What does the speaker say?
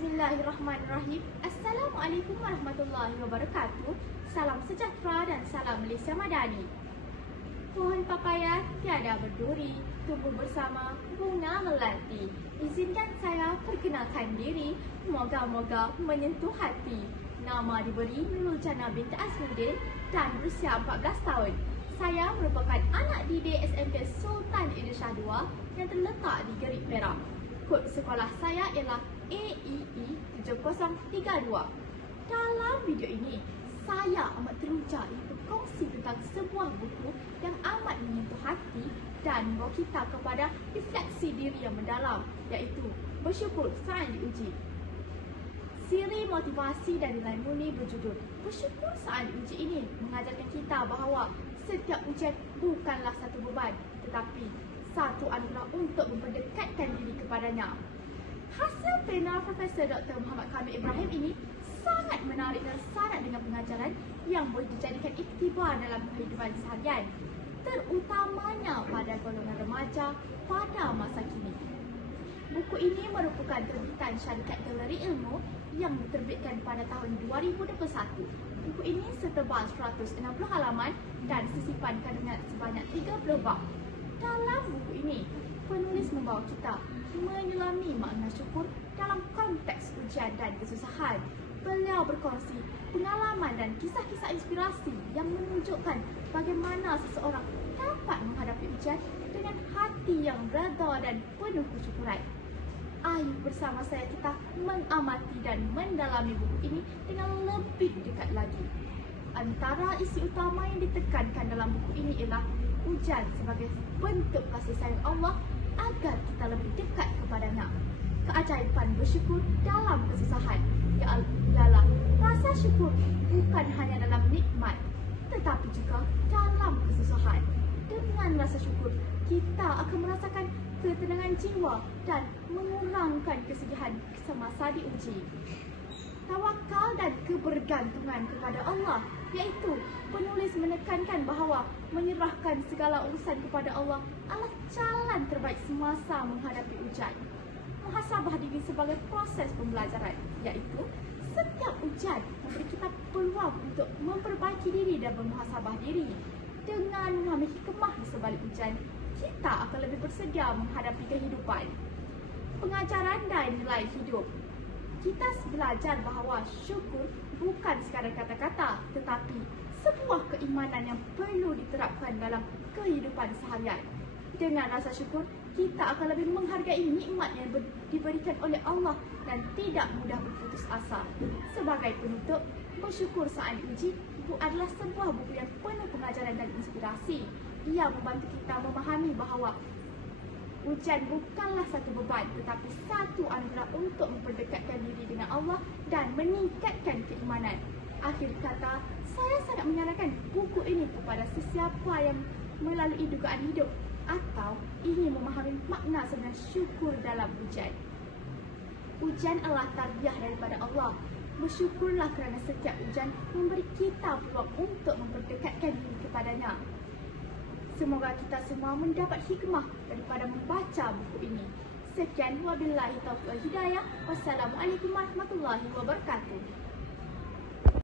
Bismillahirrahmanirrahim. Assalamualaikum warahmatullahi wabarakatuh. Salam sejahtera dan salam Malaysia Madani. Pohon papaya tiada berduri, tumbuh bersama bunga melati. Izinkan saya perkenalkan diri, moga-moga menyentuh hati. Nama diberi Nurul Jannah binti Azmuddin dan berusia 14 tahun. Saya merupakan anak didik SMP Sultan Idris Shah II yang terletak di Gerik Perak. Kod sekolah saya ialah AEE 7032. Dalam video ini, saya amat teruja ingin berkongsi tentang sebuah buku yang amat menyentuh hati dan membawa kita kepada refleksi diri yang mendalam, iaitu Bersyukur Saat Diuji. Siri motivasi dan nilai murni berjudul Bersyukur Saat Diuji ini mengajarkan kita bahawa setiap ujian bukanlah satu beban, tetapi satu anugerah untuk memperdekatkan diri kepadanya. Hasil panel Profesor Dr. Muhammad Kamil Ibrahim ini sangat menarik dan syarat dengan pengajaran yang boleh dijadikan iktibar dalam kehidupan seharian, terutamanya pada golongan remaja pada masa kini. Buku ini merupakan terbitan syarikat Galeri Ilmu yang diterbitkan pada tahun 2021. Buku ini setebal 160 halaman dan sisipan kandungan sebanyak 30 bab. Dalam buku ini, penulis membawa kita menyelami makna syukur dalam konteks ujian dan kesusahan. Beliau berkongsi pengalaman dan kisah-kisah inspirasi yang menunjukkan bagaimana seseorang dapat menghadapi ujian dengan hati yang redha dan penuh kesyukuran. Ayo bersama saya kita mengamati dan mendalami buku ini dengan lebih dekat lagi. Antara isi utama yang ditekankan dalam buku ini ialah ujian sebagai bentuk kasih sayang Allah agar kita lebih dekat kepadanya. Keajaiban bersyukur dalam kesusahan ialah rasa syukur bukan hanya dalam nikmat, tetapi juga dalam kesusahan. Dengan rasa syukur, kita akan merasakan ketenangan jiwa dan mengurangkan kesedihan semasa diuji. Tawakal dan kebergantungan kepada Allah, iaitu penulis menekankan bahawa menyerahkan segala urusan kepada Allah adalah jalan terbaik semasa menghadapi ujian. Muhasabah diri sebagai proses pembelajaran, iaitu setiap ujian memberi kita peluang untuk memperbaiki diri dan bermuhasabah diri. Dengan memahami hikmah di sebalik ujian, kita akan lebih bersedia menghadapi kehidupan. Pengajaran dan nilai hidup. Kita belajar bahawa syukur bukan sekadar kata-kata, tetapi sebuah keimanan yang perlu diterapkan dalam kehidupan seharian. Dengan rasa syukur, kita akan lebih menghargai nikmat yang diberikan oleh Allah dan tidak mudah berputus asa. Sebagai penutup, Bersyukur Saat Diuji adalah sebuah buku yang penuh pengajaran dan inspirasi. Ia membantu kita memahami bahawa ujian bukanlah satu beban, tetapi satu anugerah untuk memperdekatkan diri dengan Allah dan meningkatkan keimanan. Akhir kata, saya sangat menyarankan buku ini kepada sesiapa yang melalui dugaan hidup atau ingin memahami makna sebenar syukur dalam ujian. Ujian adalah tarbiyah daripada Allah. Bersyukurlah kerana setiap ujian memberi kita peluang untuk memperdekatkan diri kepadanya. Semoga kita semua mendapat hikmah daripada membaca buku ini. Sekian, wabillahi taufiq wal hidayah. Wassalamualaikum warahmatullahi wabarakatuh.